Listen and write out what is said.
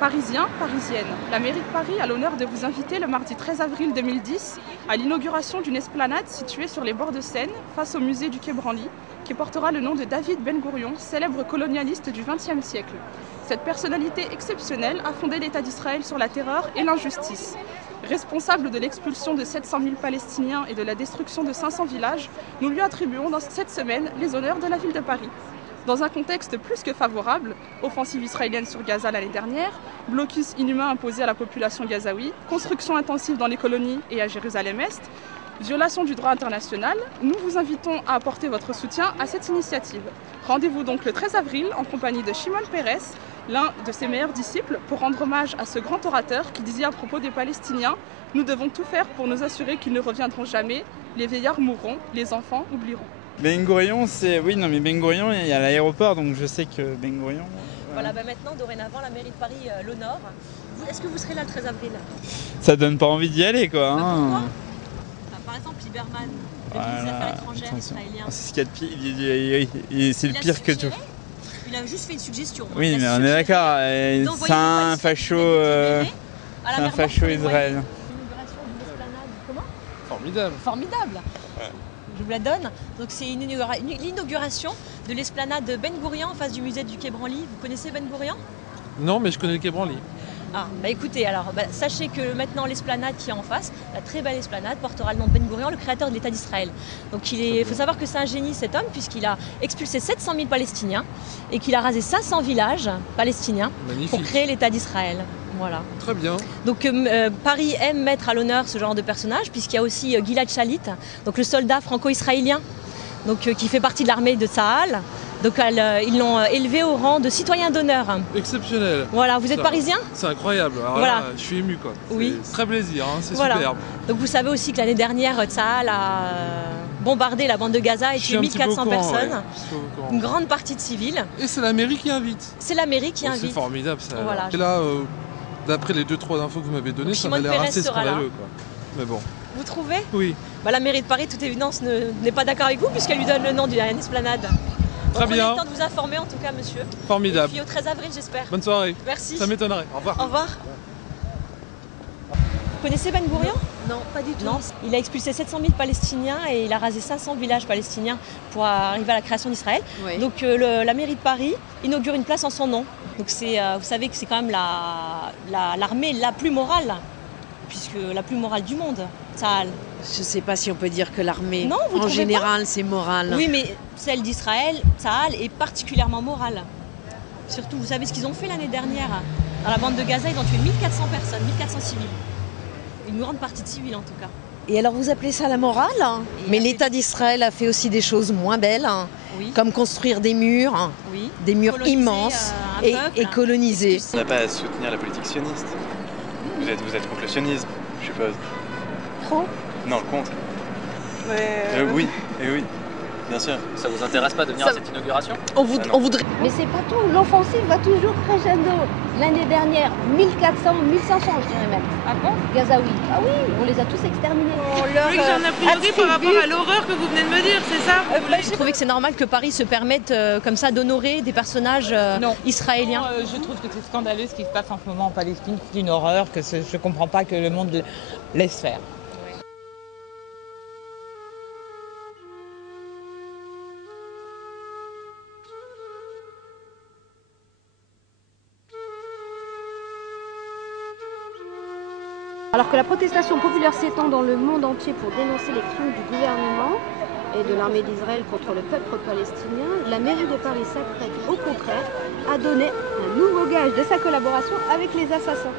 Parisiens, Parisiennes, la mairie de Paris a l'honneur de vous inviter le mardi 13 avril 2010 à l'inauguration d'une esplanade située sur les bords de Seine, face au musée du Quai Branly, qui portera le nom de David Ben Gourion, célèbre colonialiste du XXe siècle. Cette personnalité exceptionnelle a fondé l'État d'Israël sur la terreur et l'injustice. Responsable de l'expulsion de 700 000 Palestiniens et de la destruction de 500 villages, nous lui attribuons dans cette semaine les honneurs de la ville de Paris. Dans un contexte plus que favorable, offensive israélienne sur Gaza l'année dernière, blocus inhumain imposé à la population gazaoui, construction intensive dans les colonies et à Jérusalem-Est, violation du droit international, nous vous invitons à apporter votre soutien à cette initiative. Rendez-vous donc le 13 avril en compagnie de Shimon Peres, l'un de ses meilleurs disciples, pour rendre hommage à ce grand orateur qui disait à propos des Palestiniens « Nous devons tout faire pour nous assurer qu'ils ne reviendront jamais, les vieillards mourront, les enfants oublieront ». Ben Gourion, c'est... Oui, non, mais Ben Gourion, il y a l'aéroport, donc je sais que Ben Gourion... Voilà, maintenant, dorénavant, la mairie de Paris l'honore. Est-ce que vous serez là le 13 avril? Ça donne pas envie d'y aller, quoi. Pourquoi? Par exemple, Lieberman, le ministre des Affaires étrangères israélien. C'est ce qu'il y a de pire, c'est le pire que tout. Il a juste fait une suggestion. Oui, mais on est d'accord, c'est un facho, c'est un facho israélien. Comment? Formidable. Formidable. Je vous la donne. Donc c'est l'inauguration de l'esplanade de Ben Gourion en face du musée du Quai Branly. Vous connaissez Ben Gourion? Non, mais je connais le Quai Branly. Ah, écoutez, alors sachez que maintenant l'esplanade qui est en face, la très belle esplanade, portera le nom de Ben Gourion, le créateur de l'État d'Israël. Donc il faut savoir que c'est un génie cet homme, puisqu'il a expulsé 700 000 Palestiniens et qu'il a rasé 500 villages palestiniens. Magnifique. Pour créer l'État d'Israël. Voilà. Très bien. Donc Paris aime mettre à l'honneur ce genre de personnage, puisqu'il y a aussi Gilad Shalit, donc le soldat franco-israélien, qui fait partie de l'armée de Tsahal. Donc ils l'ont élevé au rang de citoyen d'honneur. Exceptionnel. Voilà, vous êtes parisien? C'est incroyable. Alors voilà. Là, je suis ému, quoi. Oui. Très plaisir, hein, c'est voilà. superbe. Donc vous savez aussi que l'année dernière, Tsahal a bombardé la bande de Gaza et tué 1400 personnes. Ouais. Une grande partie de civils. Et c'est la mairie qui invite. C'est la mairie qui invite. C'est formidable ça. Voilà. Et là, d'après les 2-3 infos que vous m'avez données, ça m'a l'air assez scandaleux, quoi. Mais bon. Vous trouvez? Oui. La mairie de Paris, toute évidence, n'est pas d'accord avec vous, puisqu'elle lui donne le nom d'une esplanade. Très bien. Prenez le temps de vous informer en tout cas, monsieur. Formidable. Et puis au 13 avril, j'espère. Bonne soirée. Merci. Ça m'étonnerait. Au revoir. Au revoir. Vous connaissez Ben Gourion? Non, pas du tout. Non. Il a expulsé 700 000 Palestiniens et il a rasé 500 villages palestiniens pour arriver à la création d'Israël. Oui. Donc la mairie de Paris inaugure une place en son nom. Donc vous savez que c'est quand même l'armée la plus morale, puisque la plus morale du monde, Tsahal. Je ne sais pas si on peut dire que l'armée, en général, c'est moral. Oui, mais celle d'Israël, Tsahal, est particulièrement morale. Surtout, vous savez ce qu'ils ont fait l'année dernière? Dans la bande de Gaza, ils ont tué 1400 personnes, 1400 civils. Une grande partie de civils, en tout cas. Et alors, vous appelez ça la morale? Mais l'État d'Israël a fait aussi des choses moins belles, oui. Comme construire des murs, oui. Des murs immenses et coloniser. On n'a pas à soutenir la politique sioniste. Vous êtes contre le sionisme, je suppose. Trop? Non, contre. Oui, et oui, bien sûr. Ça vous intéresse pas de venir à cette inauguration? On voudrait... Mais c'est pas tout, l'offensive va toujours crescendo. L'année dernière, 1400, 1500 je dirais même. Ah bon? Gazaouis. Ah oui, on les a tous exterminés. Vous voulez que j'ai un a priori par rapport à l'horreur que vous venez de me dire, c'est ça? J'ai trouvé que c'est normal que Paris se permette comme ça d'honorer des personnages israéliens. Non, je trouve que c'est scandaleux ce qui se passe en ce moment en Palestine. C'est une horreur que je ne comprends pas que le monde laisse faire. Alors que la protestation populaire s'étend dans le monde entier pour dénoncer les crimes du gouvernement et de l'armée d'Israël contre le peuple palestinien, la mairie de Paris s'apprête au contraire à donner un nouveau gage de sa collaboration avec les assassins.